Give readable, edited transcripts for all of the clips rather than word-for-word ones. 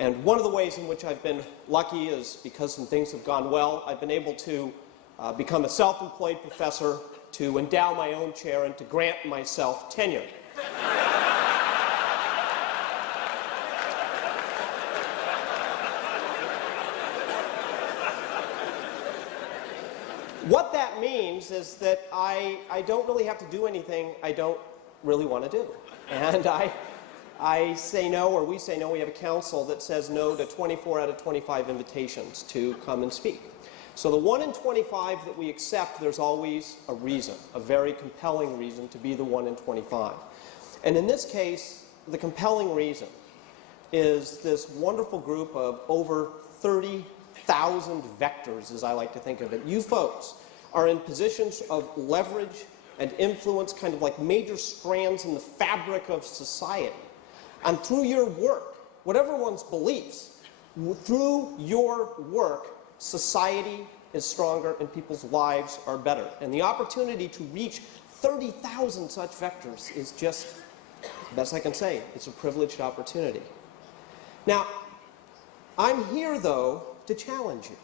And one of the ways in which I've been lucky is because some things have gone well, I've been able to become a self-employed professor, to endow my own chair, and to grant myself tenure. What that means is that I don't really have to do anything I don't really want to do. And I say no, or we say no. We have a council that says no to 24 out of 25 invitations to come and speak. So the 1 in 25 that we accept, there's always a reason, a very compelling reason to be the 1 in 25. And in this case, the compelling reason is this wonderful group of over 30,000 vectors, as I like to think of it. You folks are in positions of leverage and influence, kind of like major strands in the fabric of society. And through your work, whatever one's beliefs, through your work, society is stronger and people's lives are better. And the opportunity to reach 30,000 such vectors is just, the best I can say, it's a privileged opportunity. Now, I'm here, though, to challenge you.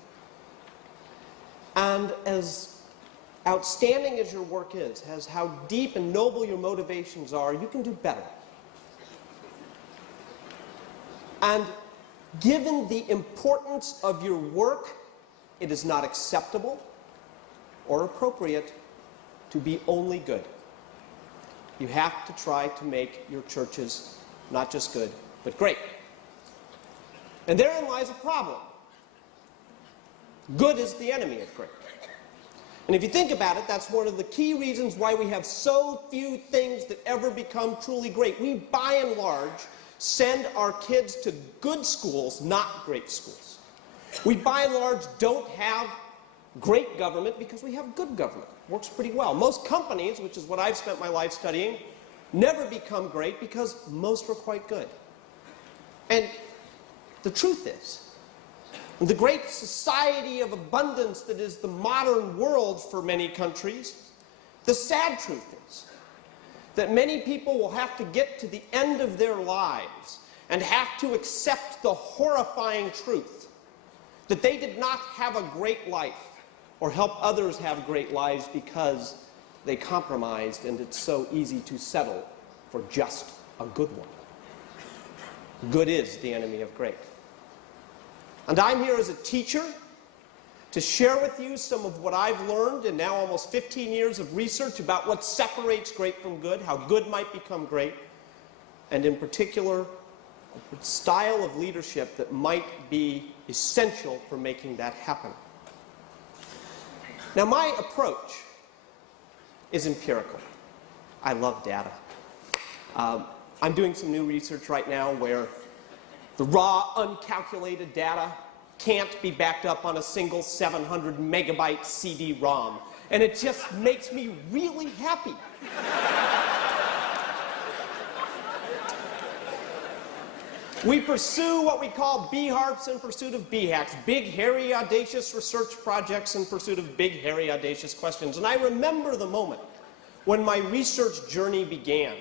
And as outstanding as your work is, as how deep and noble your motivations are, you can do better. And given the importance of your work, it is not acceptable or appropriate to be only good. You have to try to make your churches not just good, but great. And therein lies a problem. Good is the enemy of great. And if you think about it, that's one of the key reasons why we have so few things that ever become truly great. We, by and large, send our kids to good schools, not great schools. We, by and large, don't have great government because we have good government. Works pretty well. Most companies, which is what I've spent my life studying, never become great because most were quite good. And the truth is, the great society of abundance that is the modern world for many countries, the sad truth is that many people will have to get to the end of their lives and have to accept the horrifying truth that they did not have a great life or help others have great lives because they compromised, and it's so easy to settle for just a good one. Good is the enemy of great. And I'm here as a teacher to share with you some of what I've learned in now almost 15 years of research about what separates great from good, how good might become great, and in particular, a style of leadership that might be essential for making that happen. Now, my approach is empirical. I love data. I'm doing some new research right now where the raw, uncalculated data can't be backed up on a single 700 megabyte CD-ROM. And it just makes me really happy. We pursue what we call B-HARPs in pursuit of B-hacks, big, hairy, audacious research projects in pursuit of big, hairy, audacious questions. And I remember the moment when my research journey began,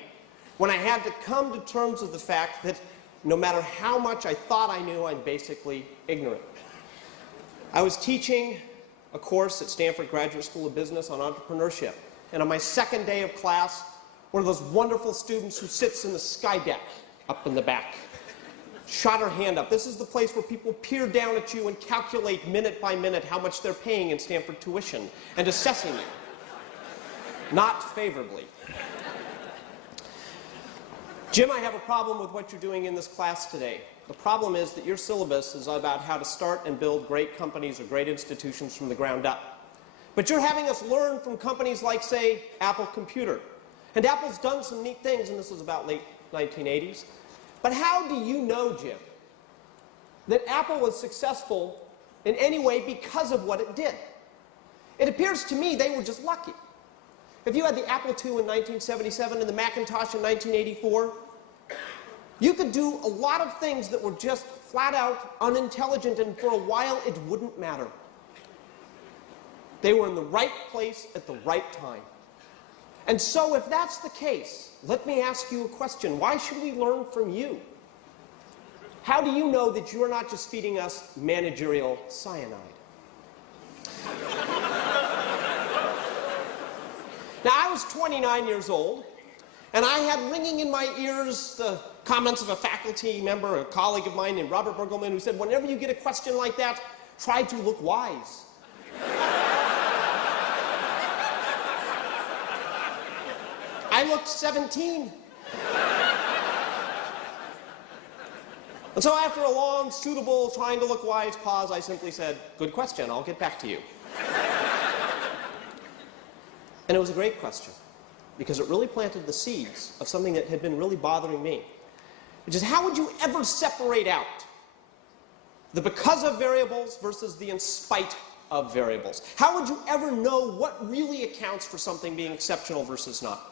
when I had to come to terms with the fact that no matter how much I thought I knew, I'm basically ignorant. I was teaching a course at Stanford Graduate School of Business on entrepreneurship. And on my second day of class, one of those wonderful students who sits in the sky deck up in the back shot her hand up. This is the place where people peer down at you and calculate minute by minute how much they're paying in Stanford tuition and assessing you. Not favorably. Jim, I have a problem with what you're doing in this class today. The problem is that your syllabus is about how to start and build great companies or great institutions from the ground up. But you're having us learn from companies like, say, Apple Computer. And Apple's done some neat things, and this is about late 1980s. But how do you know, Jim, that Apple was successful in any way because of what it did? It appears to me they were just lucky. If you had the Apple II in 1977 and the Macintosh in 1984, you could do a lot of things that were just flat out unintelligent, and for a while it wouldn't matter. They were in the right place at the right time. And so if that's the case, let me ask you a question. Why should we learn from you? how do you know that you're not just feeding us managerial cyanide? Now, I was 29 years old, and I had ringing in my ears the comments of a faculty member, a colleague of mine named Robert Bergelman, who said, whenever you get a question like that, try to look wise. I looked 17. And so after a long, suitable, trying to look wise pause, I simply said, good question, I'll get back to you. And it was a great question, because it really planted the seeds of something that had been really bothering me, which is how would you ever separate out the because of variables versus the in spite of variables? How would you ever know what really accounts for something being exceptional versus not?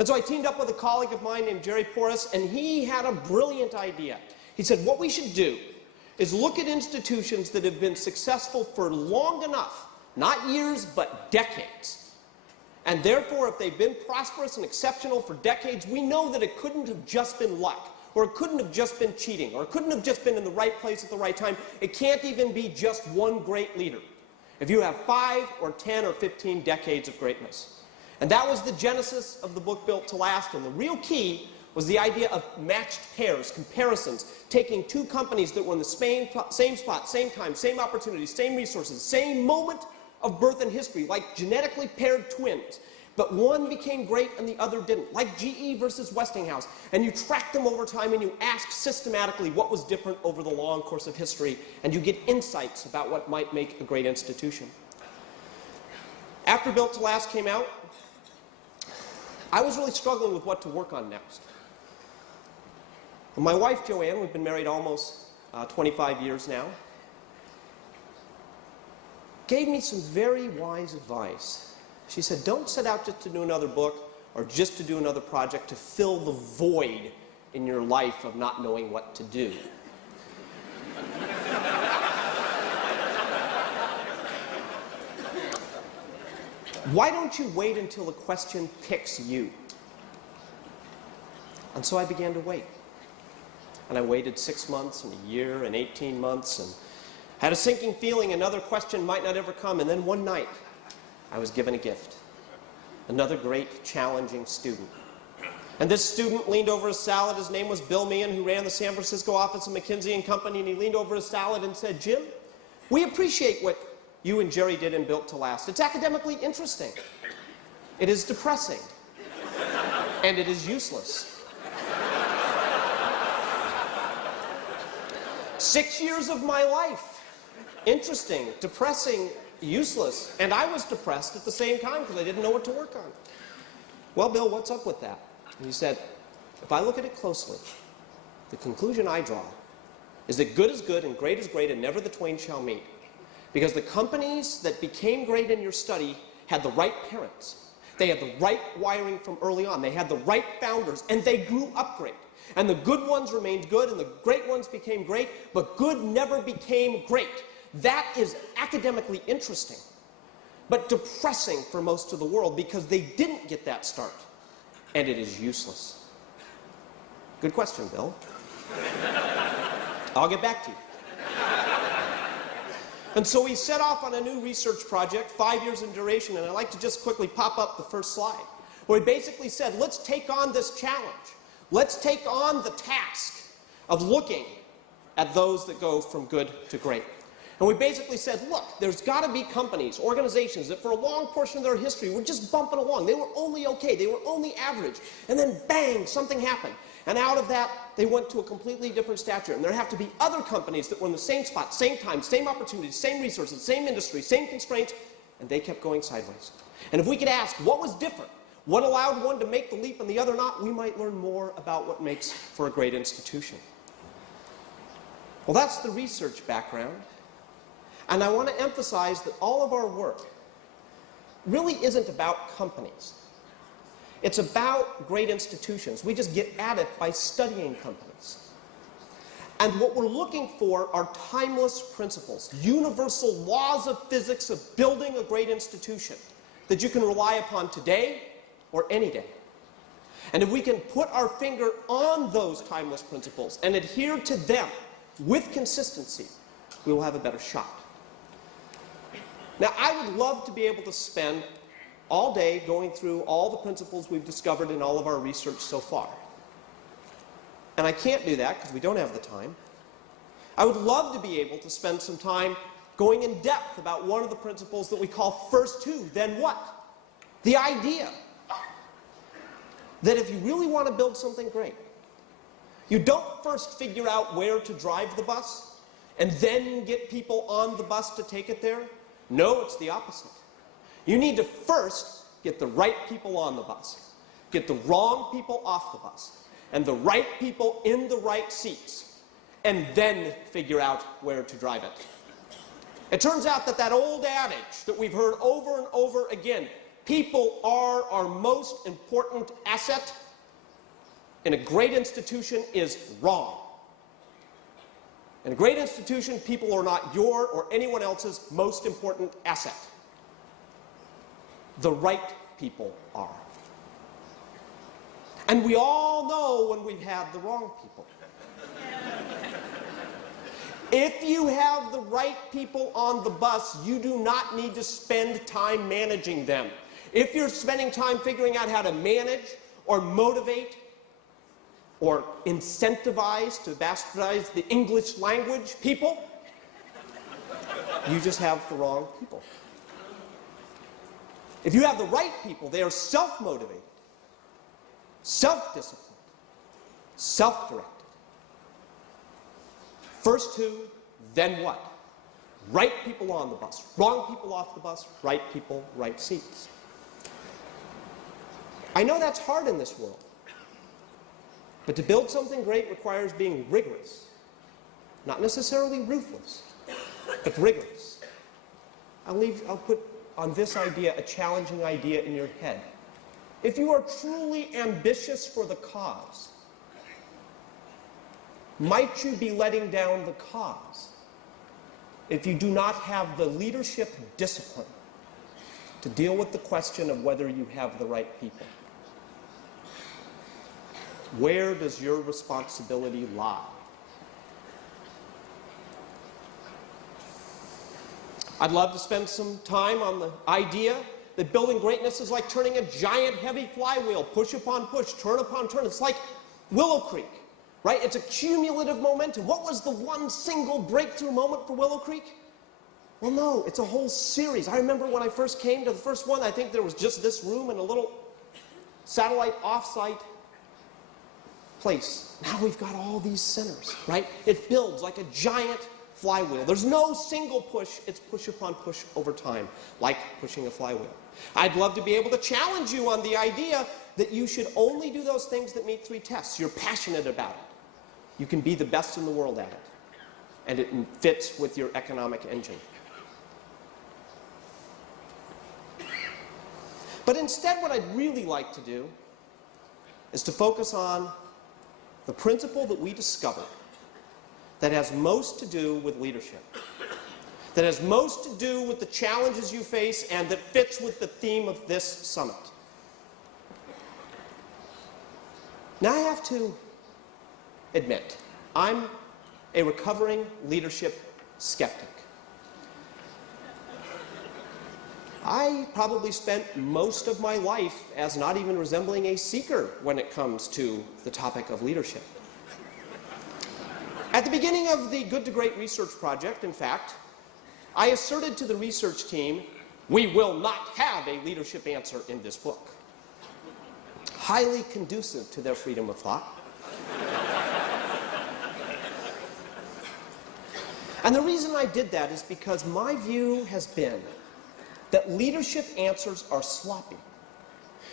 And so I teamed up with a colleague of mine named Jerry Porras, and he had a brilliant idea. He said, what we should do is look at institutions that have been successful for long enough, not years, but decades. And therefore, if they've been prosperous and exceptional for decades, we know that it couldn't have just been luck, or it couldn't have just been cheating, or it couldn't have just been in the right place at the right time. It can't even be just one great leader. If you have 5 or 10 or 15 decades of greatness. And that was the genesis of the book Built to Last, and the real key was the idea of matched pairs, comparisons, taking two companies that were in the same spot, same time, same opportunities, same resources, same moment of birth and history, like genetically paired twins. But one became great and the other didn't, like GE versus Westinghouse. And you track them over time and you ask systematically what was different over the long course of history, and you get insights about what might make a great institution. After Built to Last came out, I was really struggling with what to work on next. My wife, Joanne, we've been married almost 25 years now, gave me some very wise advice. She said, don't set out just to do another book or just to do another project to fill the void in your life of not knowing what to do. Why don't you wait until a question picks you? And so I began to wait. And I waited 6 months and a year and 18 months and had a sinking feeling another question might not ever come. And then one night, I was given a gift. Another great, challenging student. And this student leaned over his salad. His name was Bill Meehan, who ran the San Francisco office of McKinsey & Company. And he leaned over his salad and said, Jim, we appreciate what you and Jerry did in Built to Last. It's academically interesting. It is depressing. And it is useless. 6 years of my life. Interesting, depressing, useless. And I was depressed at the same time because I didn't know what to work on. Well, Bill, what's up with that? And he said, if I look at it closely, the conclusion I draw is that good is good and great is great and never the twain shall meet. Because the companies that became great in your study had the right parents. They had the right wiring from early on. They had the right founders, and they grew up great. And the good ones remained good, and the great ones became great, but good never became great. That is academically interesting, but depressing for most of the world because they didn't get that start, and it is useless. Good question, Bill. I'll get back to you. And so we set off on a new research project, 5 years in duration, and I'd like to just quickly pop up the first slide, where we basically said, let's take on this challenge. Let's take on the task of looking at those that go from good to great. And we basically said, look, there's got to be companies, organizations that for a long portion of their history were just bumping along. They were only okay. They were only average. And then bang, something happened. And out of that, they went to a completely different stature. And there have to be other companies that were in the same spot, same time, same opportunities, same resources, same industry, same constraints, and they kept going sideways. And if we could ask what was different, what allowed one to make the leap and the other not, we might learn more about what makes for a great institution. Well, that's the research background. And I want to emphasize that all of our work really isn't about companies. It's about great institutions. We just get at it by studying companies. And what we're looking for are timeless principles, universal laws of physics of building a great institution that you can rely upon today or any day. And if we can put our finger on those timeless principles and adhere to them with consistency, we will have a better shot. Now, I would love to be able to spend all day going through all the principles we've discovered in all of our research so far. And I can't do that because we don't have the time. I would love to be able to spend some time going in depth about one of the principles that we call first who, then what? The idea that if you really want to build something great, you don't first figure out where to drive the bus and then get people on the bus to take it there. No, it's the opposite. You need to first get the right people on the bus, get the wrong people off the bus, and the right people in the right seats, and then figure out where to drive it. It turns out that old adage that we've heard over and over again, people are our most important asset in a great institution, is wrong. In a great institution, people are not your or anyone else's most important asset. The right people are. And we all know when we've had the wrong people. If you have the right people on the bus, you do not need to spend time managing them. If you're spending time figuring out how to manage or motivate or incentivize, to bastardize the English language, people, you just have the wrong people. If you have the right people, they are self-motivated, self-disciplined, self-directed. First who, then what? Right people on the bus, wrong people off the bus, right people, right seats. I know that's hard in this world, but to build something great requires being rigorous, not necessarily ruthless, but rigorous. I'll put on this idea a challenging idea in your head. If you are truly ambitious for the cause, might you be letting down the cause if you do not have the leadership discipline to deal with the question of whether you have the right people? Where does your responsibility lie? I'd love to spend some time on the idea that building greatness is like turning a giant heavy flywheel, push upon push, turn upon turn. It's like Willow Creek, right? It's a cumulative momentum. What was the one single breakthrough moment for Willow Creek? Well, no, it's a whole series. I remember when I first came to the first one, I think there was just this room and a little satellite off-site place. Now we've got all these centers, right? It builds like a giant flywheel. There's no single push. It's push upon push over time, like pushing a flywheel. I'd love to be able to challenge you on the idea that you should only do those things that meet 3 tests. You're passionate about it. You can be the best in the world at it. And it fits with your economic engine. But instead, what I'd really like to do is to focus on the principle that we discovered that has most to do with leadership, that has most to do with the challenges you face, and that fits with the theme of this summit. Now I have to admit, I'm a recovering leadership skeptic. I probably spent most of my life as not even resembling a seeker when it comes to the topic of leadership. At the beginning of the Good to Great research project, in fact, I asserted to the research team, we will not have a leadership answer in this book. Highly conducive to their freedom of thought. And the reason I did that is because my view has been that leadership answers are sloppy.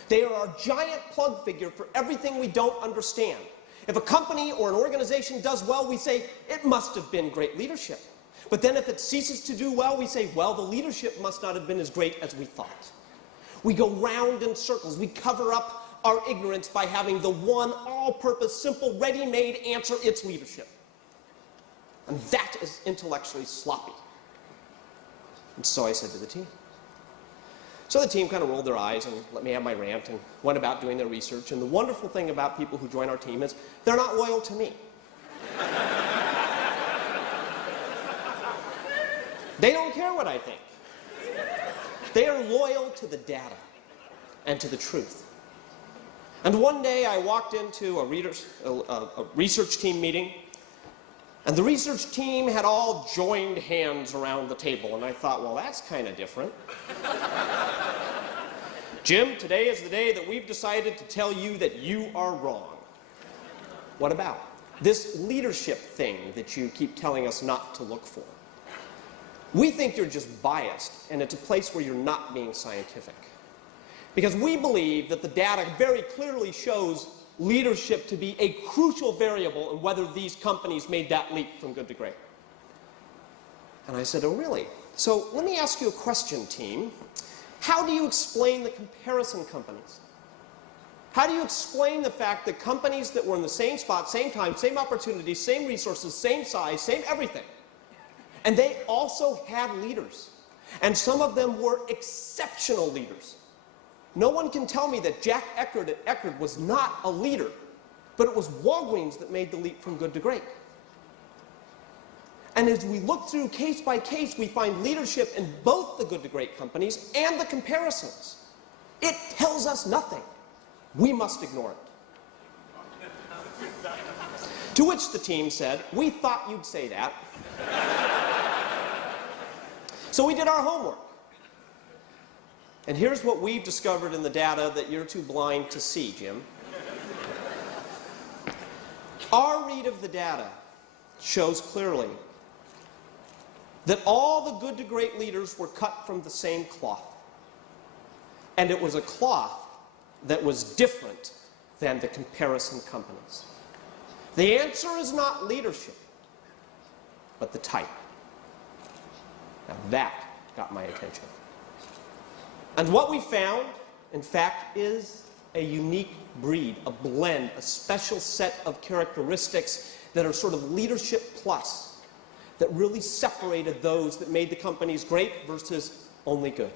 They are a giant plug figure for everything we don't understand. If a company or an organization does well, we say, it must have been great leadership. But then if it ceases to do well, we say, well, the leadership must not have been as great as we thought. We go round in circles. We cover up our ignorance by having the one all-purpose, simple, ready-made answer, it's leadership. And that is intellectually sloppy. And so I said to the team, So the team kind of rolled their eyes and let me have my rant and went about doing their research. And the wonderful thing about people who join our team is they're not loyal to me. They don't care what I think. They are loyal to the data and to the truth. And one day I walked into a research team meeting, and the research team had all joined hands around the table, and I thought, well, that's kind of different. Jim, today is the day that we've decided to tell you that you are wrong. What about this leadership thing that you keep telling us not to look for? We think you're just biased, and it's a place where you're not being scientific. Because we believe that the data very clearly shows leadership to be a crucial variable in whether these companies made that leap from good to great. And I said, oh, really? So let me ask you a question, team. How do you explain the comparison companies? How do you explain the fact that companies that were in the same spot, same time, same opportunities, same resources, same size, same everything, and they also had leaders, and some of them were exceptional leaders? No one can tell me that Jack Eckerd at Eckerd was not a leader, but it was Walgreens that made the leap from good to great. And as we look through case by case, we find leadership in both the good to great companies and the comparisons. It tells us nothing. We must ignore it. To which the team said, we thought you'd say that. So we did our homework. And here's what we've discovered in the data that you're too blind to see, Jim. Our read of the data shows clearly that all the good to great leaders were cut from the same cloth. And it was a cloth that was different than the comparison companies. The answer is not leadership, but the type. Now that got my attention. And what we found, in fact, is a unique breed, a blend, a special set of characteristics that are sort of leadership plus, that really separated those that made the companies great versus only good.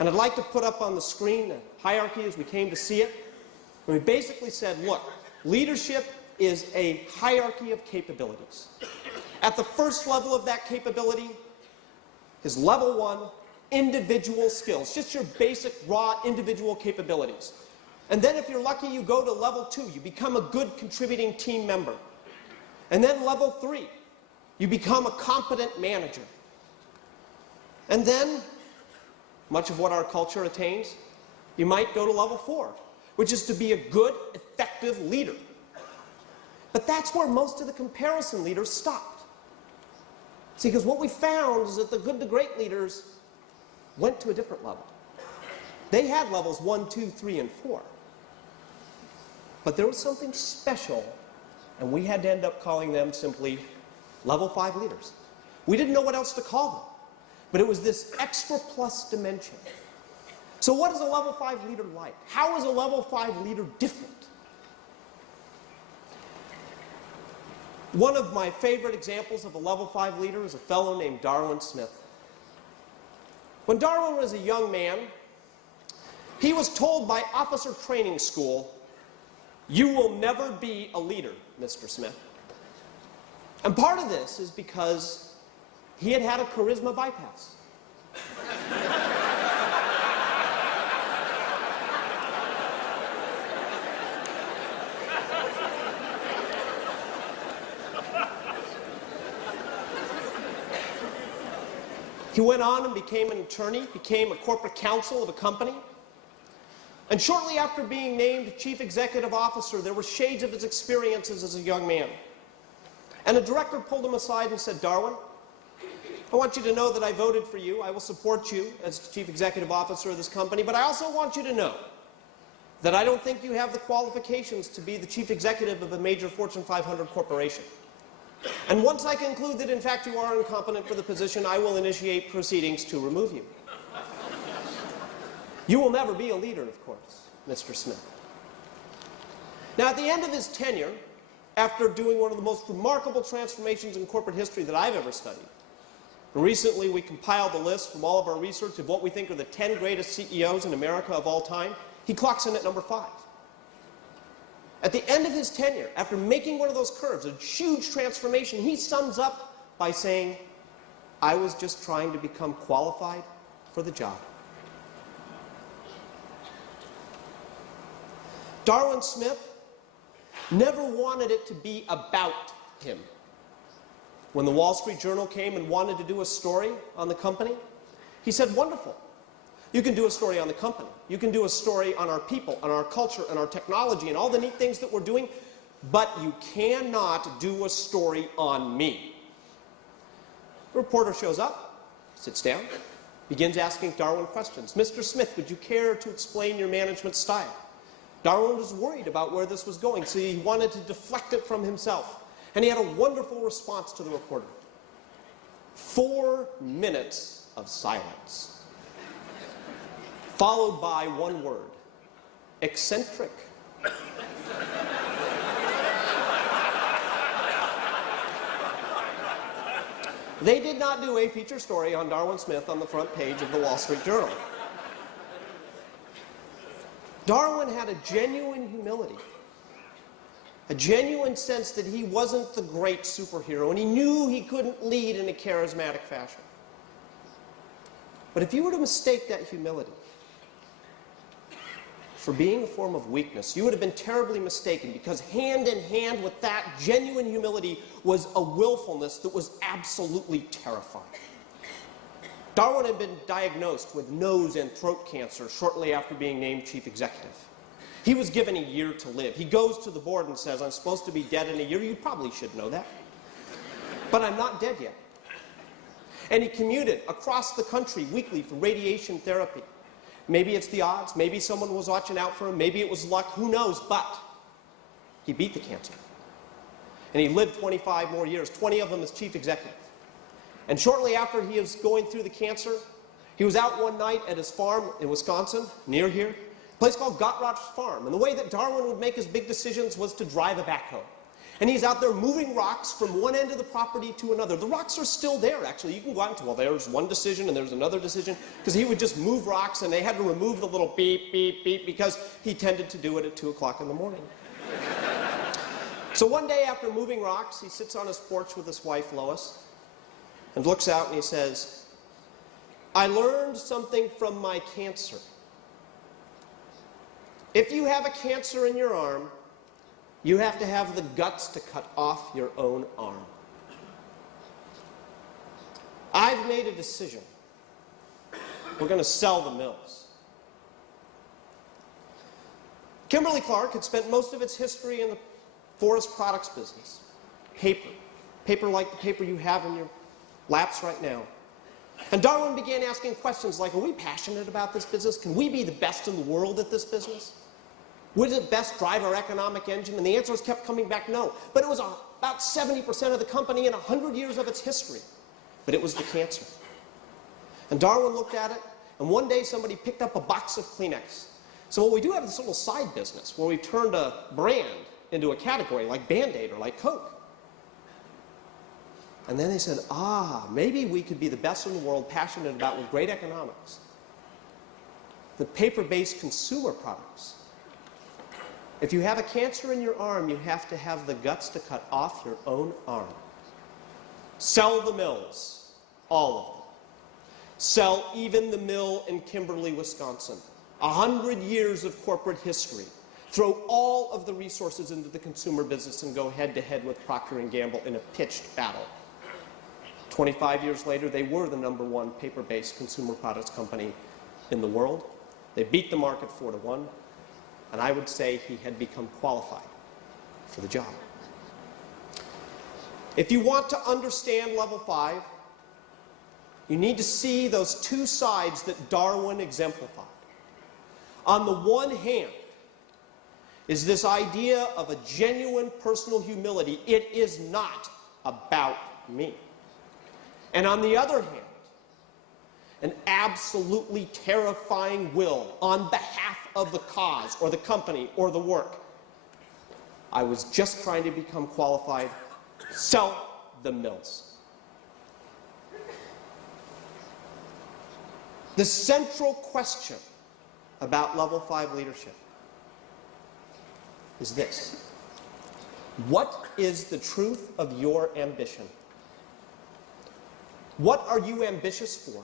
And I'd like to put up on the screen the hierarchy as we came to see it. And we basically said, look, leadership is a hierarchy of capabilities. At the first level of that capability is level 1, individual skills, just your basic raw individual capabilities. And then if you're lucky, you go to level 2, you become a good contributing team member. And then level 3, you become a competent manager. And then, much of what our culture attains, you might go to level 4, which is to be a good, effective leader. But that's where most of the comparison leaders stopped. See, because what we found is that the good to great leaders went to a different level. They had levels 1, 2, 3, and 4. But there was something special, and we had to end up calling them simply level 5 leaders. We didn't know what else to call them, but it was this extra plus dimension. So what is a level 5 leader like? How is a level 5 leader different? One of my favorite examples of a level 5 leader is a fellow named Darwin Smith. When Darwin was a young man, he was told by officer training school, "You will never be a leader, Mr. Smith." And part of this is because he had had a charisma bypass. He went on and became an attorney, became a corporate counsel of a company. And shortly after being named chief executive officer, there were shades of his experiences as a young man. And a director pulled him aside and said, "Darwin, I want you to know that I voted for you. I will support you as chief executive officer of this company, but I also want you to know that I don't think you have the qualifications to be the chief executive of a major Fortune 500 corporation. And once I conclude that, in fact, you are incompetent for the position, I will initiate proceedings to remove you. You will never be a leader, of course, Mr. Smith." Now, at the end of his tenure, after doing one of the most remarkable transformations in corporate history that I've ever studied, And recently, we compiled a list from all of our research of what we think are the 10 greatest CEOs in America of all time. He clocks in at number 5. At the end of his tenure, after making one of those curves, a huge transformation, he sums up by saying, I was just trying to become qualified for the job. Darwin Smith never wanted it to be about him. When the Wall Street Journal came and wanted to do a story on the company, he said, wonderful. You can do a story on the company. You can do a story on our people, on our culture, and our technology, and all the neat things that we're doing, but you cannot do a story on me. The reporter shows up, sits down, begins asking Darwin questions. Mr. Smith, would you care to explain your management style? Darwin was worried about where this was going, so he wanted to deflect it from himself. And he had a wonderful response to the reporter. 4 minutes of silence, followed by one word, eccentric. They did not do a feature story on Darwin Smith on the front page of the Wall Street Journal. Darwin had a genuine humility, a genuine sense that he wasn't the great superhero, and he knew he couldn't lead in a charismatic fashion. But if you were to mistake that humility for being a form of weakness, you would have been terribly mistaken, because hand in hand with that genuine humility was a willfulness that was absolutely terrifying. Darwin had been diagnosed with nose and throat cancer shortly after being named chief executive. He was given a year to live. He goes to the board and says, I'm supposed to be dead in a year. You probably should know that. But I'm not dead yet. And he commuted across the country weekly for radiation therapy. Maybe it's the odds. Maybe someone was watching out for him. Maybe it was luck. Who knows? But he beat the cancer. And he lived 25 more years, 20 of them as chief executive. And shortly after he was going through the cancer, he was out one night at his farm in Wisconsin, near here, a place called Gottrot's Farm. And the way that Darwin would make his big decisions was to drive a backhoe. And he's out there moving rocks from one end of the property to another. The rocks are still there, actually. You can go out and say, well, there's one decision and there's another decision, because he would just move rocks, and they had to remove the little beep, beep, beep, because he tended to do it at 2 o'clock in the morning. So one day after moving rocks, he sits on his porch with his wife, Lois, and looks out and he says, I learned something from my cancer. If you have a cancer in your arm, you have to have the guts to cut off your own arm. I've made a decision. We're going to sell the mills. Kimberly-Clark had spent most of its history in the forest products business. Paper like the paper you have in your laps right now. And Darwin began asking questions like, are we passionate about this business? Can we be the best in the world at this business? Would it best drive our economic engine? And the answers kept coming back no. But it was about 70% of the company in 100 years of its history. But it was the cancer. And Darwin looked at it, and one day somebody picked up a box of Kleenex. So what we do have this little side business where we've turned a brand into a category like Band-Aid or like Coke. And then they said, maybe we could be the best in the world, passionate about with great economics. The paper-based consumer products. If you have a cancer in your arm, you have to have the guts to cut off your own arm. Sell the mills, all of them. Sell even the mill in Kimberly, Wisconsin. 100 years of corporate history. Throw all of the resources into the consumer business and go head-to-head with Procter & Gamble in a pitched battle. 25 years later, they were the #1 paper-based consumer products company in the world. They beat the market 4-1, and I would say he had become qualified for the job. If you want to understand level 5, you need to see those two sides that Darwin exemplified. On the one hand is this idea of a genuine personal humility. It is not about me. And on the other hand, an absolutely terrifying will on behalf of the cause or the company or the work. I was just trying to become qualified. Sell the mills. The central question about level 5 leadership is this: what is the truth of your ambition? What are you ambitious for,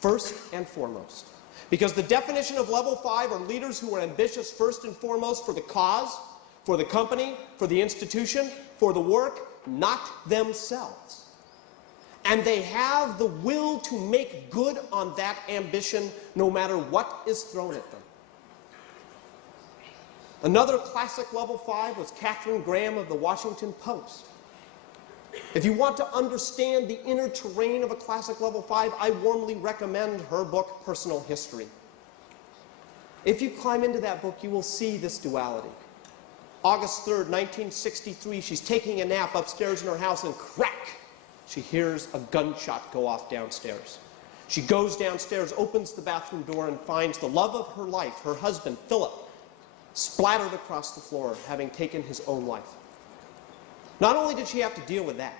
first and foremost? Because the definition of level 5 are leaders who are ambitious first and foremost for the cause, for the company, for the institution, for the work, not themselves. And they have the will to make good on that ambition no matter what is thrown at them. Another classic level 5 was Katharine Graham of the Washington Post. If you want to understand the inner terrain of a classic level 5, I warmly recommend her book, Personal History. If you climb into that book, you will see this duality. August 3rd, 1963, she's taking a nap upstairs in her house, and crack! She hears a gunshot go off downstairs. She goes downstairs, opens the bathroom door, and finds the love of her life, her husband, Philip, splattered across the floor, having taken his own life. Not only did she have to deal with that,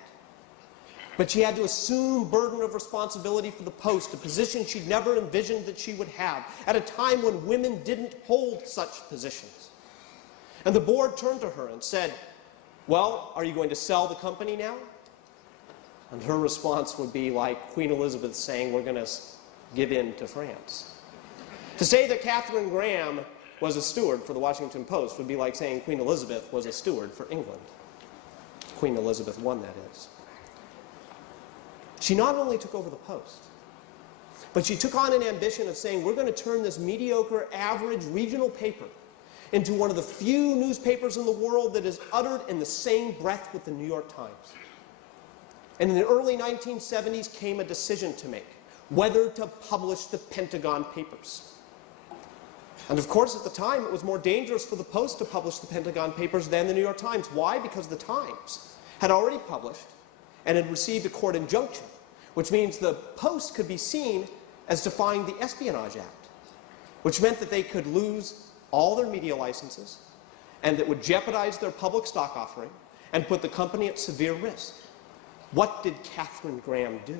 but she had to assume burden of responsibility for the Post, a position she'd never envisioned that she would have, at a time when women didn't hold such positions. And the board turned to her and said, "Well, are you going to sell the company now?" And her response would be like Queen Elizabeth saying, "We're going to give in to France." To say that Katharine Graham was a steward for the Washington Post would be like saying Queen Elizabeth was a steward for England. Queen Elizabeth I, that is. She not only took over the Post, but she took on an ambition of saying, we're going to turn this mediocre, average regional paper into one of the few newspapers in the world that is uttered in the same breath with the New York Times. And in the early 1970s came a decision to make, whether to publish the Pentagon Papers. And of course, at the time, it was more dangerous for the Post to publish the Pentagon Papers than the New York Times. Why? Because the Times had already published and had received a court injunction, which means the Post could be seen as defying the Espionage Act, which meant that they could lose all their media licenses and that would jeopardize their public stock offering and put the company at severe risk. What did Katharine Graham do?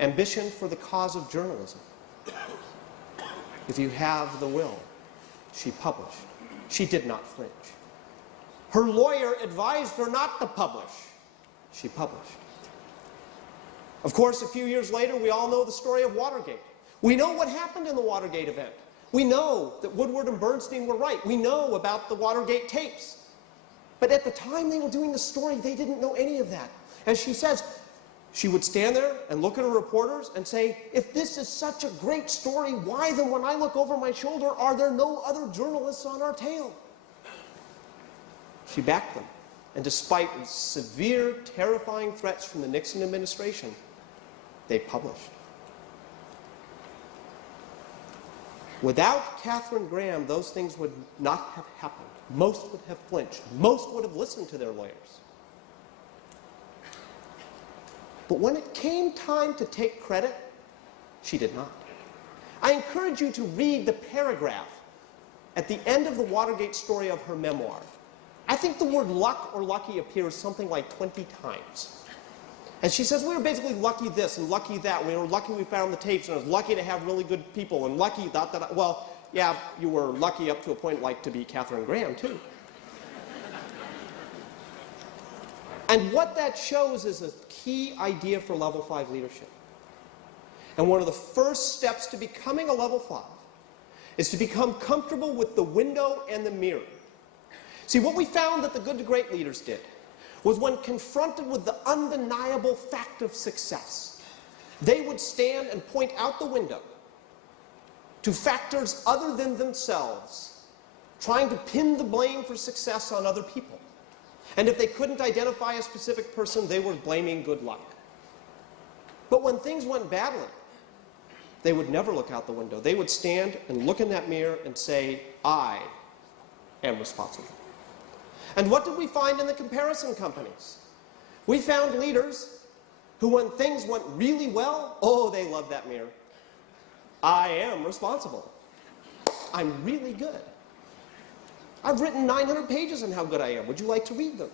Ambition for the cause of journalism. If you have the will, she published. She did not flinch. Her lawyer advised her not to publish. She published. Of course, a few years later, we all know the story of Watergate. We know what happened in the Watergate event. We know that Woodward and Bernstein were right. We know about the Watergate tapes. But at the time they were doing the story, they didn't know any of that. As she says, she would stand there and look at her reporters and say, if this is such a great story, why then when I look over my shoulder, are there no other journalists on our tail? She backed them. And despite severe, terrifying threats from the Nixon administration, they published. Without Katharine Graham, those things would not have happened. Most would have flinched. Most would have listened to their lawyers. But when it came time to take credit, she did not. I encourage you to read the paragraph at the end of the Watergate story of her memoir. I think the word luck or lucky appears something like 20 times. And she says, we were basically lucky this and lucky that. We were lucky we found the tapes, and I was lucky to have really good people, and lucky that. Well, yeah, you were lucky up to a point like to be Katharine Graham, too. And what that shows is a key idea for level 5 leadership. And one of the first steps to becoming a level 5 is to become comfortable with the window and the mirror. See, what we found that the good to great leaders did was when confronted with the undeniable fact of success, they would stand and point out the window to factors other than themselves, trying to pin the blame for success on other people. And if they couldn't identify a specific person, they were blaming good luck. But when things went badly, they would never look out the window. They would stand and look in that mirror and say, I am responsible. And what did we find in the comparison companies? We found leaders who, when things went really well, oh, they loved that mirror. I am responsible. I'm really good. I've written 900 pages on how good I am. Would you like to read them?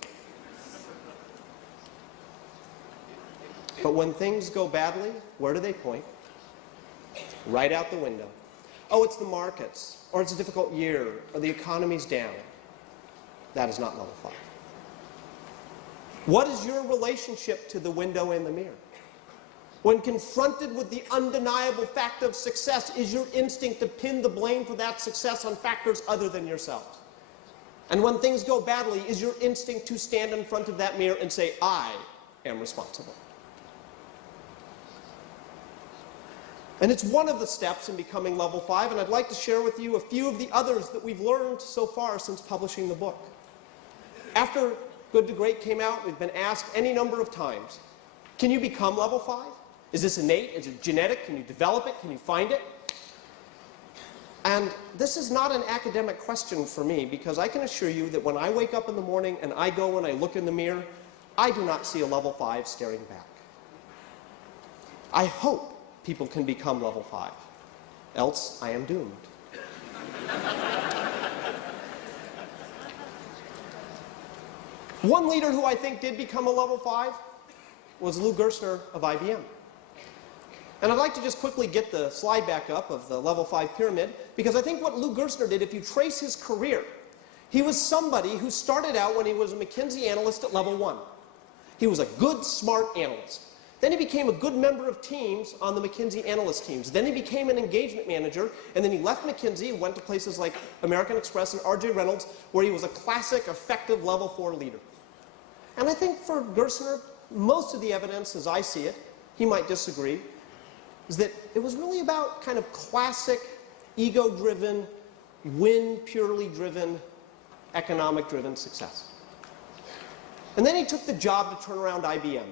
But when things go badly, where do they point? right out the window. Oh, it's the markets, or it's a difficult year, or the economy's down. That is not level 5. What is your relationship to the window and the mirror? When confronted with the undeniable fact of success, is your instinct to pin the blame for that success on factors other than yourselves? And when things go badly, is your instinct to stand in front of that mirror and say, I am responsible? And it's one of the steps in becoming level 5, and I'd like to share with you a few of the others that we've learned so far since publishing the book. After Good to Great came out, we've been asked any number of times, can you become level 5? Is this innate? Is it genetic? Can you develop it? Can you find it? And this is not an academic question for me, because I can assure you that when I wake up in the morning and I go and I look in the mirror, I do not see a level 5 staring back. I hope people can become level 5, else I am doomed. One leader who I think did become a level 5 was Lou Gerstner of IBM. And I'd like to just quickly get the slide back up of the level 5 pyramid, because I think what Lou Gerstner did, if you trace his career, he was somebody who started out when he was a McKinsey analyst at level 1. He was a good, smart analyst. Then he became a good member of teams on the McKinsey analyst teams. Then he became an engagement manager, and then he left McKinsey and went to places like American Express and R.J. Reynolds, where he was a classic, effective level 4 leader. And I think for Gerstner, most of the evidence, as I see it, he might disagree, is that it was really about kind of classic, ego-driven, win-purely driven, economic-driven success. And then he took the job to turn around IBM.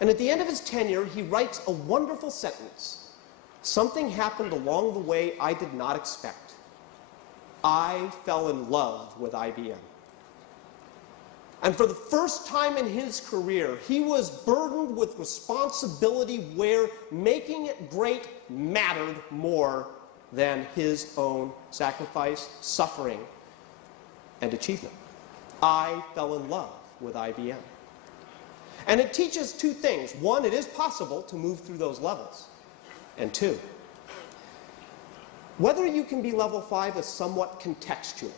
And at the end of his tenure, he writes a wonderful sentence. Something happened along the way I did not expect. I fell in love with IBM. And for the first time in his career, he was burdened with responsibility where making it great mattered more than his own sacrifice, suffering, and achievement. I fell in love with IBM. And it teaches two things. One, it is possible to move through those levels. And two, whether you can be level 5 is somewhat contextual.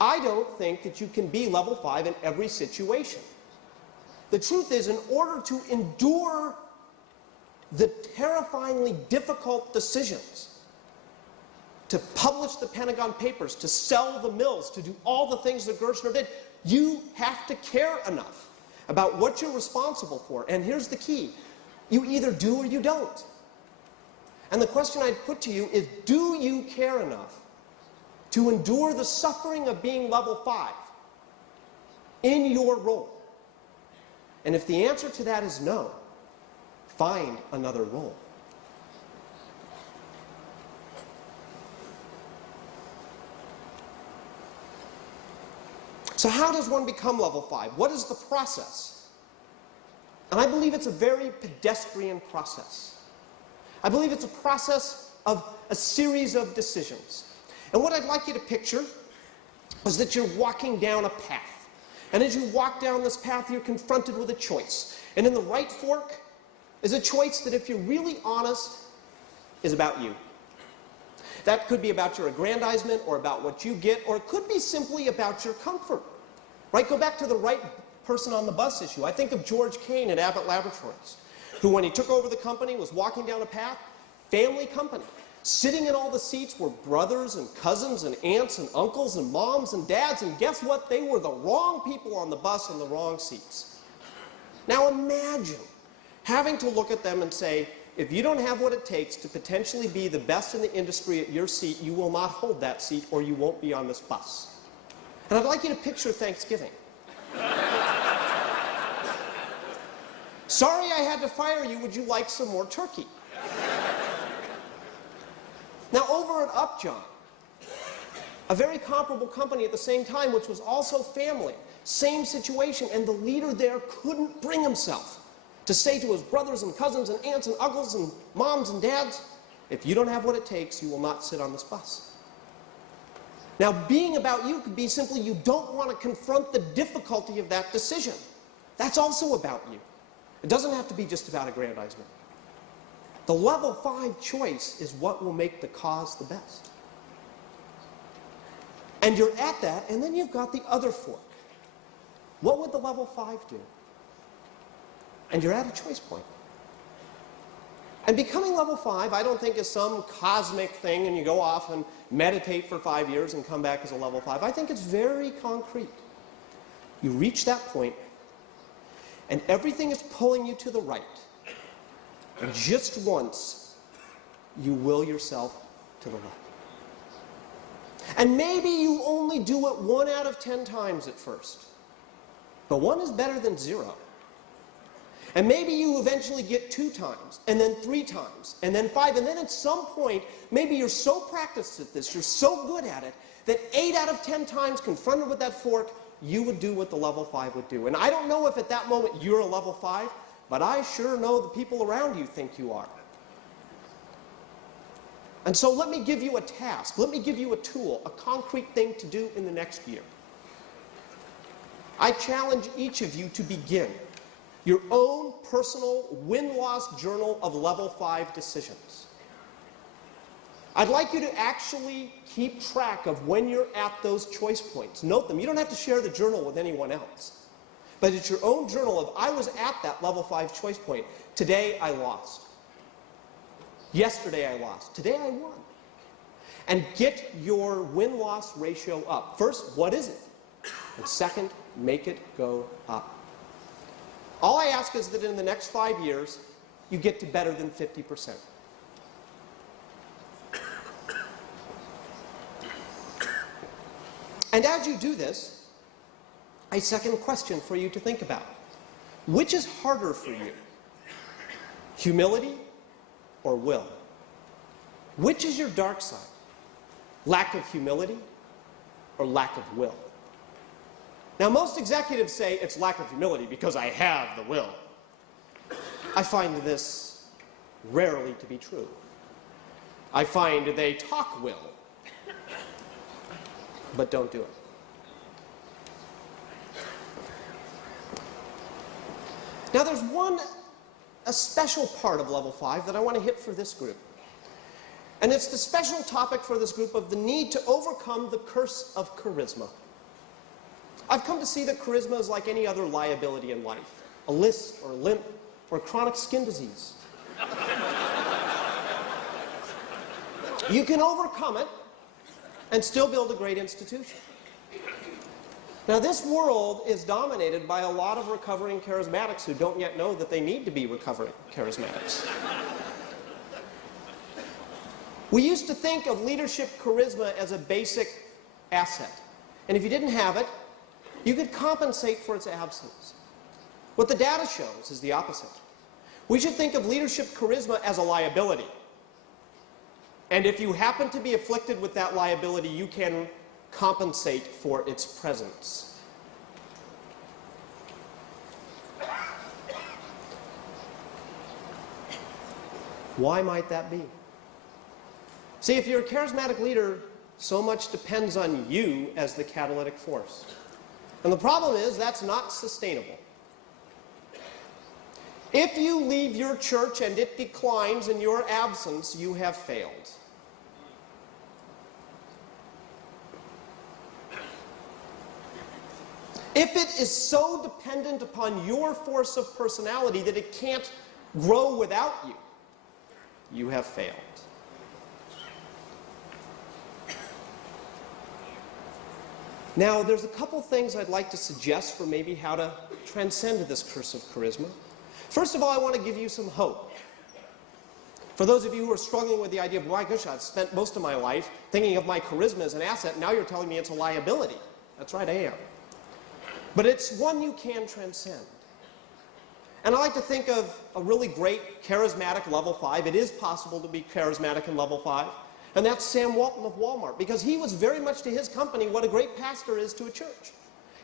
I don't think that you can be level 5 in every situation. The truth is, in order to endure the terrifyingly difficult decisions, to publish the Pentagon Papers, to sell the mills, to do all the things that Gerstner did, you have to care enough about what you're responsible for. And here's the key. You either do or you don't. And the question I'd put to you is, do you care enough to endure the suffering of being level 5 in your role? And if the answer to that is no, find another role. So how does one become level 5? What is the process? And I believe it's a very pedestrian process. I believe it's a process of a series of decisions. And what I'd like you to picture is that you're walking down a path. And as you walk down this path, you're confronted with a choice. And in the right fork is a choice that, if you're really honest, is about you. That could be about your aggrandizement or about what you get, or it could be simply about your comfort. Right? Go back to the right person on the bus issue. I think of George Kane at Abbott Laboratories, who, when he took over the company, was walking down a path, family company. Sitting in all the seats were brothers and cousins and aunts and uncles and moms and dads, and guess what? They were the wrong people on the bus in the wrong seats. Now imagine having to look at them and say, if you don't have what it takes to potentially be the best in the industry at your seat, you will not hold that seat or you won't be on this bus. And I'd like you to picture Thanksgiving. Sorry I had to fire you. Would you like some more turkey? Now, over at Upjohn, a very comparable company at the same time, which was also family, same situation, and the leader there couldn't bring himself to say to his brothers and cousins and aunts and uncles and moms and dads, if you don't have what it takes, you will not sit on this bus. Now, being about you could be simply you don't want to confront the difficulty of that decision. That's also about you. It doesn't have to be just about aggrandizement. The level 5 choice is what will make the cause the best. And you're at that, and then you've got the other fork. What would the level 5 do? And you're at a choice point. And becoming level 5, I don't think is some cosmic thing and you go off and meditate for 5 years and come back as a level 5. I think it's very concrete. You reach that point, and everything is pulling you to the right. And just once, you will yourself to the left. And maybe you only do it 1 out of 10 times at first. But 1 is better than 0. And maybe you eventually get 2 times, and then 3 times, and then 5, and then at some point, maybe you're so practiced at this, you're so good at it, that 8 out of 10 times confronted with that fork, you would do what the level 5 would do. And I don't know if at that moment you're a level 5, but I sure know the people around you think you are. And so let me give you a task, let me give you a tool, a concrete thing to do in the next year. I challenge each of you to begin your own personal win-loss journal of level 5 decisions. I'd like you to actually keep track of when you're at those choice points. Note them. You don't have to share the journal with anyone else. But it's your own journal of, I was at that level 5 choice point. Today I lost. Yesterday I lost. Today I won. And get your win-loss ratio up. First, what is it? And second, make it go up. All I ask is that in the next 5 years, you get to better than 50%. And as you do this, a second question for you to think about. Which is harder for you? Humility or will? Which is your dark side? Lack of humility or lack of will? Now, most executives say it's lack of humility because I have the will. I find this rarely to be true. I find they talk will, but don't do it. Now, there's a special part of level 5 that I want to hit for this group. And it's the special topic for this group of the need to overcome the curse of charisma. I've come to see that charisma is like any other liability in life, a lisp or limp or chronic skin disease. You can overcome it and still build a great institution. Now, this world is dominated by a lot of recovering charismatics who don't yet know that they need to be recovering charismatics. We used to think of leadership charisma as a basic asset. And if you didn't have it, you could compensate for its absence. What the data shows is the opposite. We should think of leadership charisma as a liability. And if you happen to be afflicted with that liability, you can compensate for its presence. Why might that be? See, if you're a charismatic leader, so much depends on you as the catalytic force. And the problem is that's not sustainable. If you leave your church and it declines in your absence, you have failed. If it is so dependent upon your force of personality that it can't grow without you, you have failed. Now, there's a couple things I'd like to suggest for maybe how to transcend this curse of charisma. First of all, I want to give you some hope. For those of you who are struggling with the idea of, my gosh, I've spent most of my life thinking of my charisma as an asset, now you're telling me it's a liability. That's right, I am. But it's one you can transcend. And I like to think of a really great charismatic level 5. It is possible to be charismatic in level 5. And that's Sam Walton of Walmart, because he was very much to his company what a great pastor is to a church.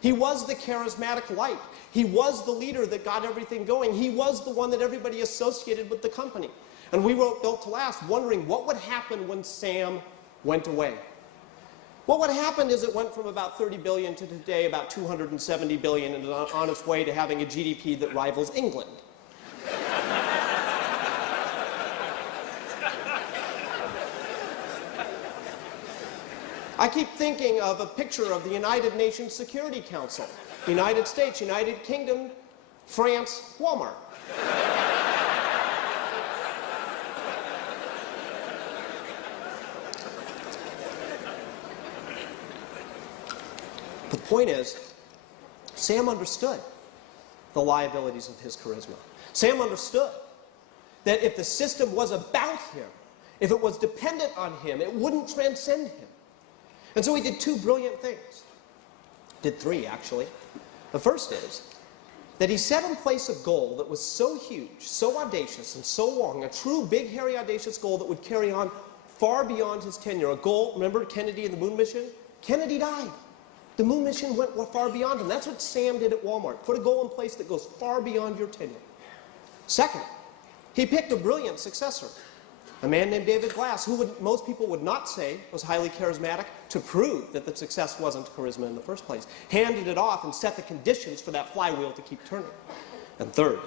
He was the charismatic light. He was the leader that got everything going. He was the one that everybody associated with the company. And we wrote Built to Last, wondering what would happen when Sam went away. Well, what happened is it went from about 30 billion to today about 270 billion, and on its way to having a GDP that rivals England. I keep thinking of a picture of the United Nations Security Council. United States, United Kingdom, France, Walmart. The point is, Sam understood the liabilities of his charisma. Sam understood that if the system was about him, if it was dependent on him, it wouldn't transcend him. And so he did two brilliant things. Did three, actually. The first is that he set in place a goal that was so huge, so audacious, and so long, a true big, hairy, audacious goal that would carry on far beyond his tenure. A goal, remember Kennedy and the moon mission? Kennedy died. The moon mission went far beyond him. That's what Sam did at Walmart. Put a goal in place that goes far beyond your tenure. Second, he picked a brilliant successor. A man named David Glass, who most people would not say was highly charismatic, to prove that the success wasn't charisma in the first place. Handed it off and set the conditions for that flywheel to keep turning. And third,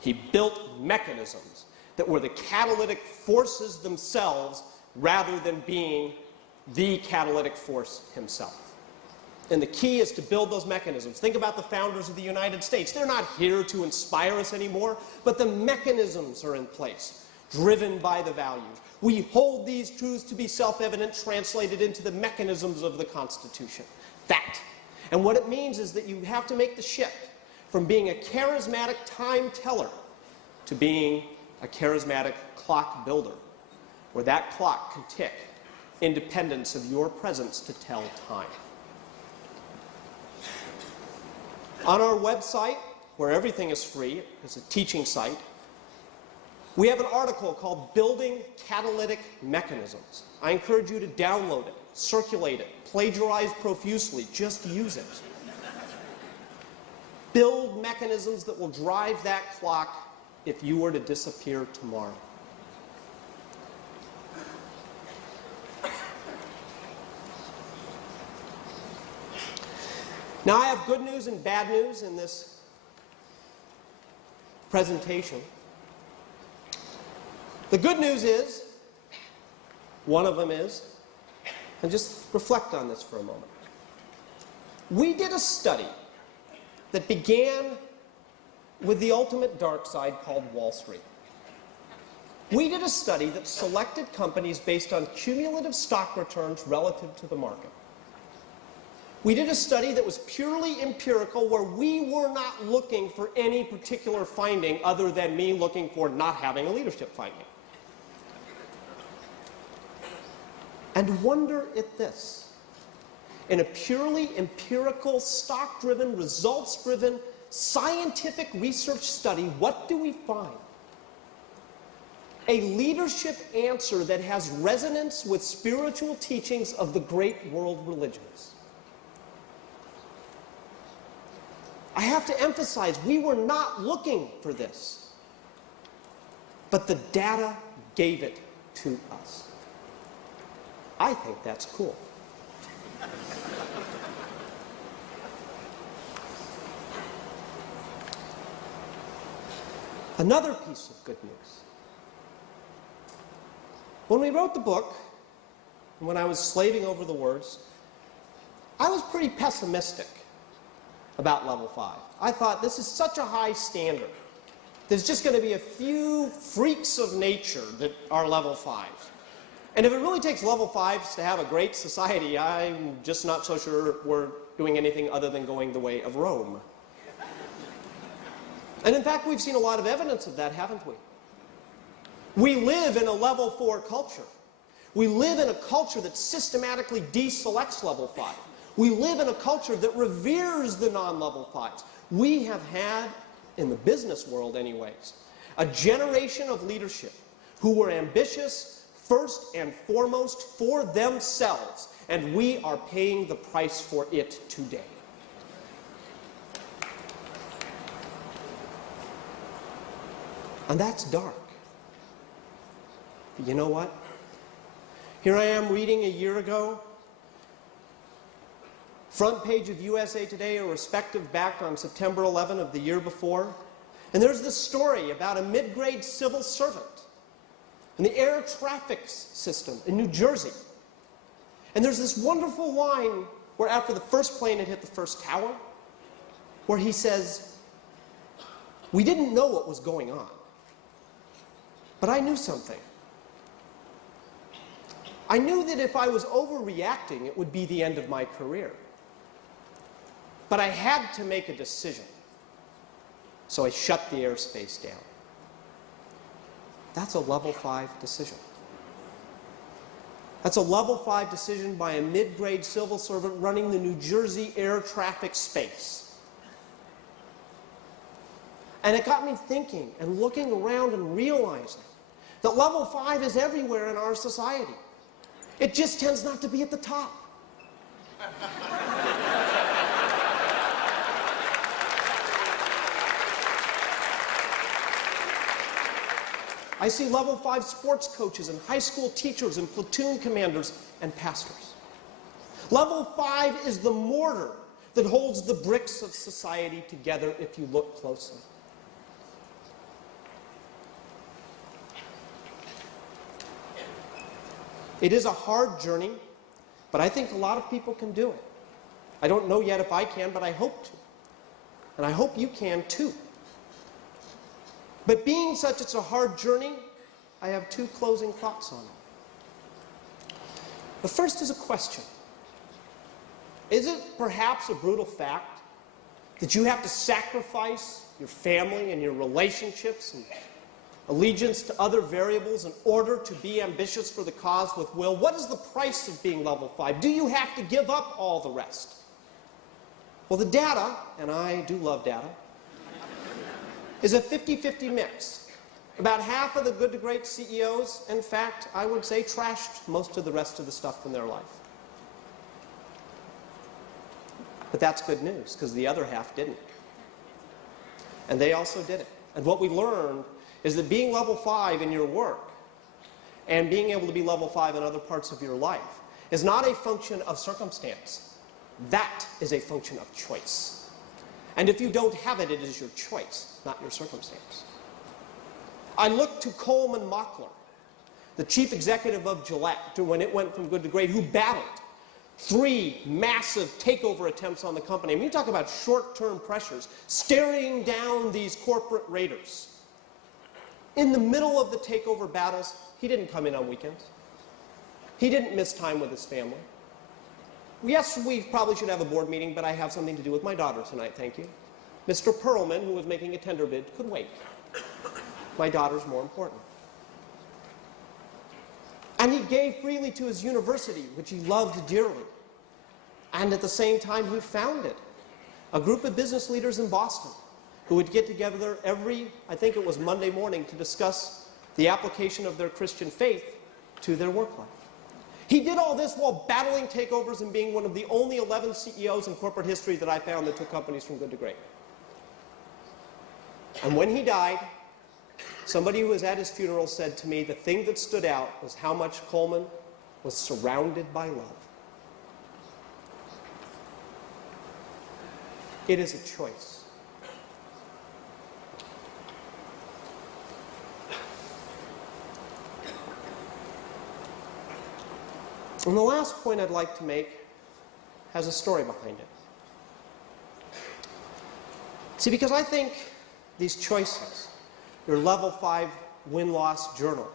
he built mechanisms that were the catalytic forces themselves rather than being the catalytic force himself. And the key is to build those mechanisms. Think about the founders of the United States. They're not here to inspire us anymore, but the mechanisms are in place, driven by the values. We hold these truths to be self-evident, translated into the mechanisms of the Constitution. That. And what it means is that you have to make the shift from being a charismatic time teller to being a charismatic clock builder, where that clock can tick independence of your presence to tell time. On our website, where everything is free, it's a teaching site, we have an article called Building Catalytic Mechanisms. I encourage you to download it, circulate it, plagiarize profusely, just use it. Build mechanisms that will drive that clock if you were to disappear tomorrow. Now, I have good news and bad news in this presentation. The good news is, one of them is, and just reflect on this for a moment. We did a study that began with the ultimate dark side called Wall Street. We did a study that selected companies based on cumulative stock returns relative to the market. We did a study that was purely empirical, where we were not looking for any particular finding other than me looking for not having a leadership finding. And wonder at this. In a purely empirical, stock-driven, results-driven, scientific research study, what do we find? A leadership answer that has resonance with spiritual teachings of the great world religions. I have to emphasize, we were not looking for this, but the data gave it to us. I think that's cool. Another piece of good news. When we wrote the book, and when I was slaving over the words, I was pretty pessimistic about level 5. I thought, this is such a high standard. There's just going to be a few freaks of nature that are level 5s. And if it really takes level 5s to have a great society, I'm just not so sure we're doing anything other than going the way of Rome. And in fact, we've seen a lot of evidence of that, haven't we? We live in a level 4 culture. We live in a culture that systematically deselects level 5. We live in a culture that reveres the non-level 5s. We have had, in the business world anyways, a generation of leadership who were ambitious first and foremost for themselves, and we are paying the price for it today. And that's dark. But you know what? Here I am reading a year ago, front page of USA Today, a respective back on September 11 of the year before. And there's this story about a mid-grade civil servant in the air traffic system in New Jersey And there's this wonderful line where after the first plane had hit the first tower, where he says, "We didn't know what was going on, but I knew something. I knew that if I was overreacting, it would be the end of my career. But I had to make a decision, so I shut the airspace down." That's a level 5 decision. That's a level 5 decision by a mid-grade civil servant running the New Jersey air traffic space. And it got me thinking and looking around and realizing that level 5 is everywhere in our society. It just tends not to be at the top. I see level 5 sports coaches and high school teachers and platoon commanders and pastors. Level 5 is the mortar that holds the bricks of society together if you look closely. It is a hard journey, but I think a lot of people can do it. I don't know yet if I can, but I hope to. And I hope you can too. But being such it's a hard journey, I have 2 closing thoughts on it. The first is a question. Is it perhaps a brutal fact that you have to sacrifice your family and your relationships and allegiance to other variables in order to be ambitious for the cause with will? What is the price of being level 5? Do you have to give up all the rest? Well, the data, and I do love data, is a 50-50 mix. About half of the good to great CEOs, in fact, I would say, trashed most of the rest of the stuff in their life. But that's good news, because the other half didn't. And they also did it. And what we learned is that being level 5 in your work and being able to be level 5 in other parts of your life is not a function of circumstance. That is a function of choice. And if you don't have it, it is your choice, not your circumstance. I look to Coleman Mockler, the chief executive of Gillette, when it went from good to great, who battled 3 massive takeover attempts on the company. I mean, you talk about short-term pressures, staring down these corporate raiders. In the middle of the takeover battles, he didn't come in on weekends. He didn't miss time with his family. Yes, we probably should have a board meeting, but I have something to do with my daughter tonight, thank you. Mr. Perlman, who was making a tender bid, could wait. My daughter's more important. And he gave freely to his university, which he loved dearly. And at the same time, he founded a group of business leaders in Boston who would get together every, I think it was Monday morning, to discuss the application of their Christian faith to their work life. He did all this while battling takeovers and being one of the only 11 CEOs in corporate history that I found that took companies from good to great. And when he died, somebody who was at his funeral said to me, the thing that stood out was how much Coleman was surrounded by love. It is a choice. And the last point I'd like to make has a story behind it. See, because I think these choices, your level 5 win-loss journal,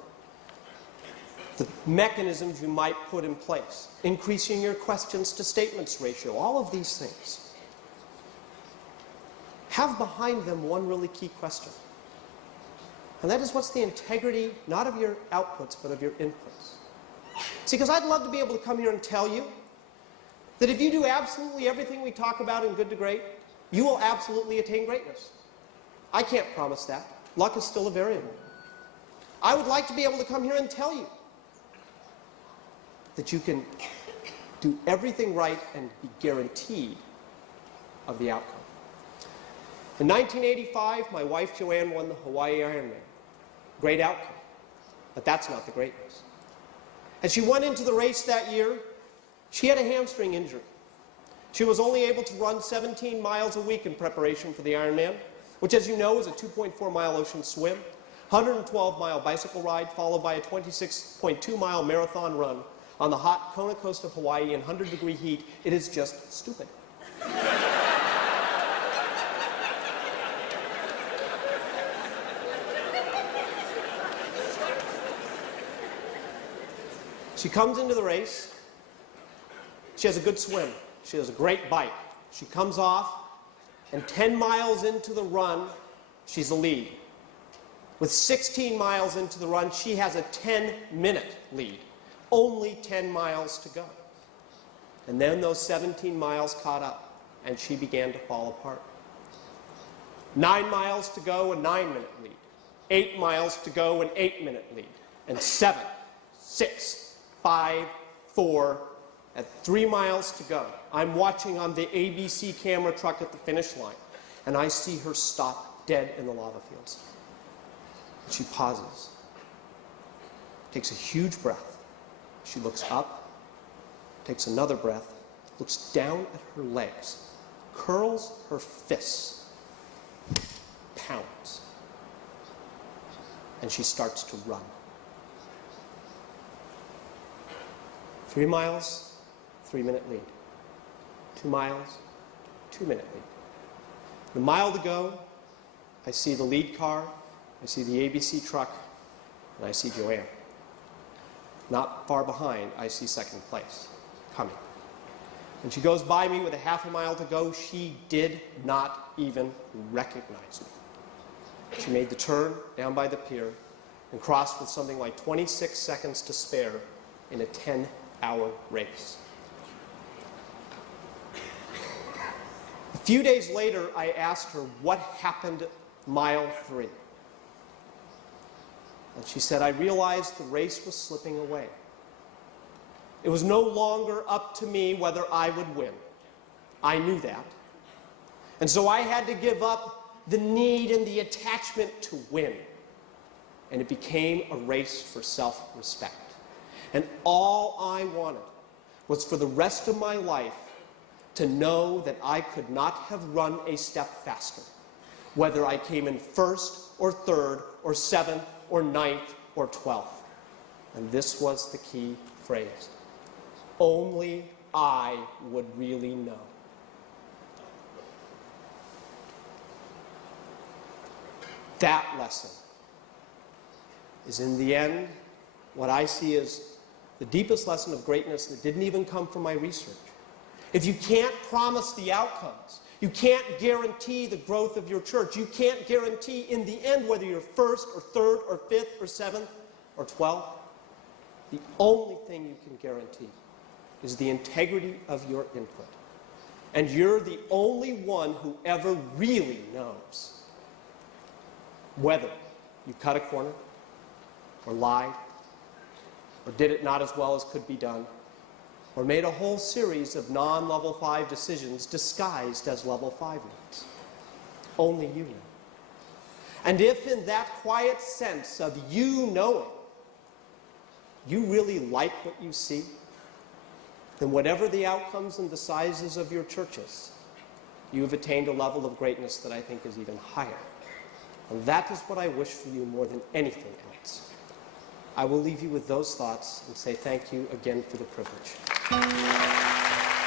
the mechanisms you might put in place, increasing your questions to statements ratio, all of these things have behind them one really key question. And that is, what's the integrity, not of your outputs, but of your inputs? See, because I'd love to be able to come here and tell you that if you do absolutely everything we talk about in good to great, you will absolutely attain greatness. I can't promise that. Luck is still a variable. I would like to be able to come here and tell you that you can do everything right and be guaranteed of the outcome. In 1985, my wife Joanne won the Hawaii Ironman. Great outcome. But that's not the greatness. As she went into the race that year, she had a hamstring injury. She was only able to run 17 miles a week in preparation for the Ironman, which, as you know, is a 2.4-mile ocean swim, 112-mile bicycle ride, followed by a 26.2-mile marathon run, on the hot Kona coast of Hawaii in 100-degree heat, it is just stupid. She comes into the race. She has a good swim. She has a great bike. She comes off, and 10 miles into the run, she's the lead. With 16 miles into the run, she has a 10-minute lead. Only 10 miles to go. And then those 17 miles caught up, and she began to fall apart. 9 miles to go, a 9-minute lead. 8 miles to go, an 8-minute lead. And 7, 6, 5, 4, at 3 miles to go, I'm watching on the ABC camera truck at the finish line, and I see her stop dead in the lava fields. She pauses, takes a huge breath. She looks up, takes another breath, looks down at her legs, curls her fists, pounds, and she starts to run. 3 miles, 3-minute lead. 2 miles, 2-minute lead. A mile to go, I see the lead car, I see the ABC truck, and I see Joanne. Not far behind, I see second place coming. When she goes by me with a half a mile to go, she did not even recognize me. She made the turn down by the pier and crossed with something like 26 seconds to spare in a 10-hour race. A few days later, I asked her what happened mile 3. And she said, I realized the race was slipping away. It was no longer up to me whether I would win. I knew that. And so I had to give up the need and the attachment to win. And it became a race for self-respect. And all I wanted was for the rest of my life to know that I could not have run a step faster, whether I came in first or third or seventh or ninth or 12th. And this was the key phrase. Only I would really know. That lesson is, in the end, what I see as the deepest lesson of greatness that didn't even come from my research. If you can't promise the outcomes, you can't guarantee the growth of your church, you can't guarantee in the end whether you're first or third or fifth or seventh or 12th, the only thing you can guarantee is the integrity of your input. And you're the only one who ever really knows whether you cut a corner or lied or did it not as well as could be done, or made a whole series of non-level 5 decisions disguised as level 5 ones. Only you know. And if in that quiet sense of you knowing, you really like what you see, then whatever the outcomes and the sizes of your churches, you have attained a level of greatness that I think is even higher. And that is what I wish for you more than anything else. I will leave you with those thoughts and say thank you again for the privilege.